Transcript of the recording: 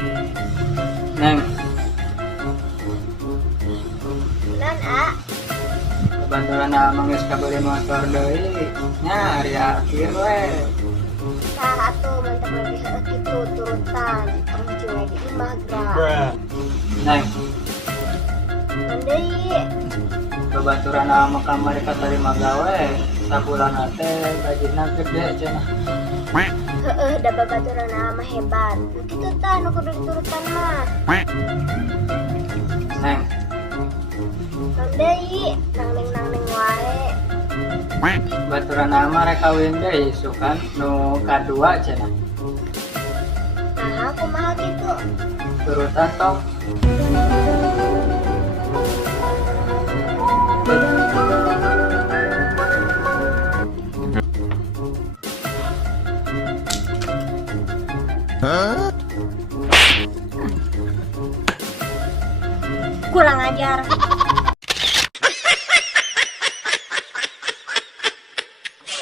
Neng, Nan A. kebetulan mangis kabeli motor deui. Nya hari akhir we. Tah atuh mantep lagi kitu turutan. Anjing lagi imah gra. Neng, Nan deui. kebetulan sama kamar ka terima gawe. Sabulan teh gajina gede cenah. Heeh, da babaturan mah hebat. Kitu tah nu kudu diturutan mah. Neng, Nan deui, nang neng wae. baturan ama rek kawin deui sukan nu kadua cenah. Nah, kumaha kitu? Turutan tong. Kurang ajar.